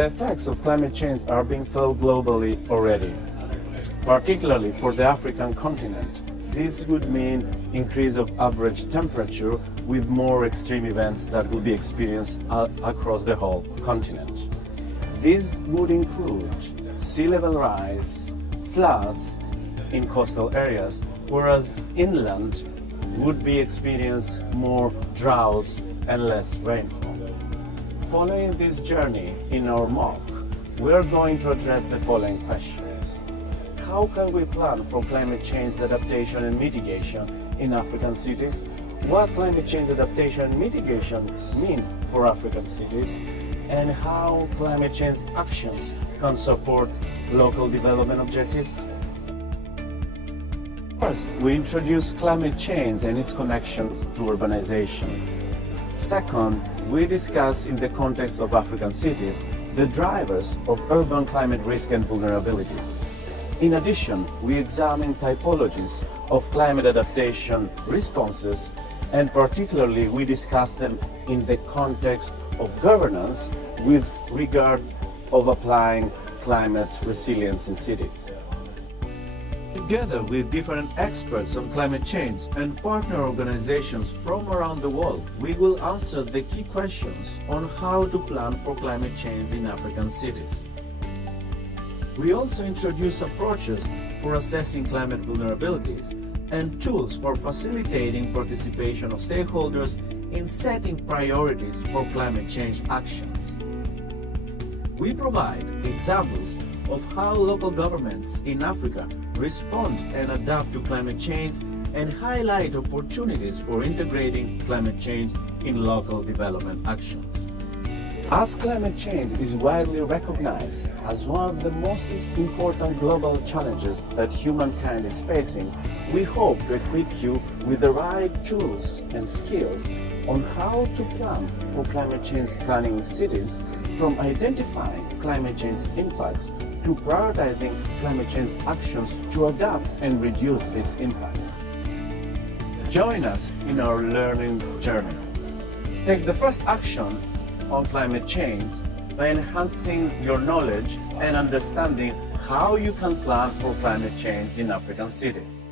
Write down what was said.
The effects of climate change are being felt globally already, particularly for the African continent. This would mean increase of average temperature with more extreme events that will be experienced across the whole continent. This would include sea level rise, floods in coastal areas, whereas inland would be experience more droughts and less rainfall. Following this journey in our MOOC, we are going to address the following questions. How can we plan for climate change adaptation and mitigation in African cities? What climate change adaptation and mitigation mean for African cities? And how climate change actions can support local development objectives? First, we introduce climate change and its connections to urbanization. Second, we discuss in the context of African cities the drivers of urban climate risk and vulnerability. In addition, we examine typologies of climate adaptation responses, and particularly we discuss them in the context of governance with regard of applying climate resilience in cities. Together with different experts on climate change and partner organizations from around the world, we will answer the key questions on how to plan for climate change in African cities. We also introduce approaches for assessing climate vulnerabilities and tools for facilitating participation of stakeholders in setting priorities for climate change actions. We provide examples of how local governments in Africa respond and adapt to climate change and highlight opportunities for integrating climate change in local development actions. As climate change is widely recognized as one of the most important global challenges that humankind is facing, we hope to equip you with the right tools and skills on how to plan for climate change planning in cities, from identifying climate change impacts to prioritizing climate change actions to adapt and reduce these impacts. Join us in our learning journey. Take the first action on climate change by enhancing your knowledge and understanding how you can plan for climate change in African cities.